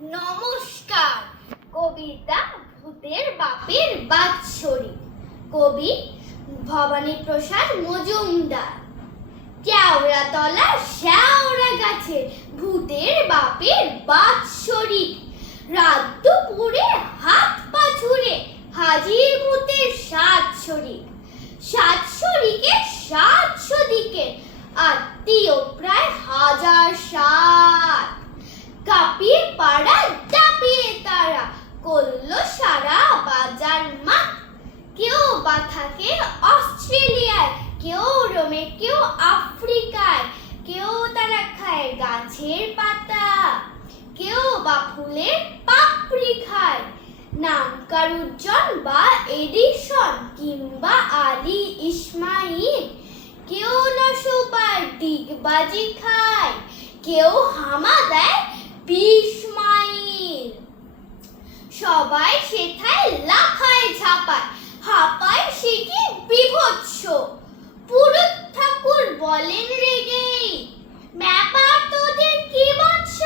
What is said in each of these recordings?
নমস্কার। কবিতা ভূতের বাপের বাৎসরিক। কবি ভবানীপ্রসাদ মজুমদার। কেওড়াতলা শেওড়া গাছে ভূতের বাপের বাৎসরিক। রাত দুপুরে হাত পা ছুড়ে হাজির ভূতের সাত শরিক। সাত শরিকে 700 দিকে আত্মীয় প্রায় 1007। কাঁপিয়ে পাড়া দাপিয়ে তারা করলো সারা বাজার মাঠ। কেউ বা থাকে অস্ট্রেলিয়ায়, কেউ রোমে, কেউ আফ্রিকায়। কেউ তারা খায় গাছের পাতা, কেউ বা ফুলের পাপড়ি খায়। নাম কারুজ্জন বা এডিসন কিংবা আলী ইসমাইল। কেউ নশোবার ডিগবাজি খায়, কেউ হামা দেয় 20 মাইল। সবাই সেথায় লাফায় ঝাপায়, হাঁপায় সে কি বিভৎস। পুরুত ঠাকুর বলেন রেগেই, ব্যাপার তোদের কি বৎস?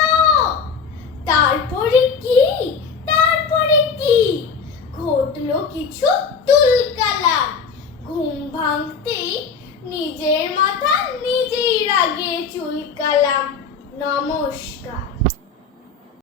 তারপরে কি ঘটলো কিছু তুলকালাম। ঘুম ভাঙতেই নিজের মাথা নিজেই রাগে চুলকালাম। নমস্কার।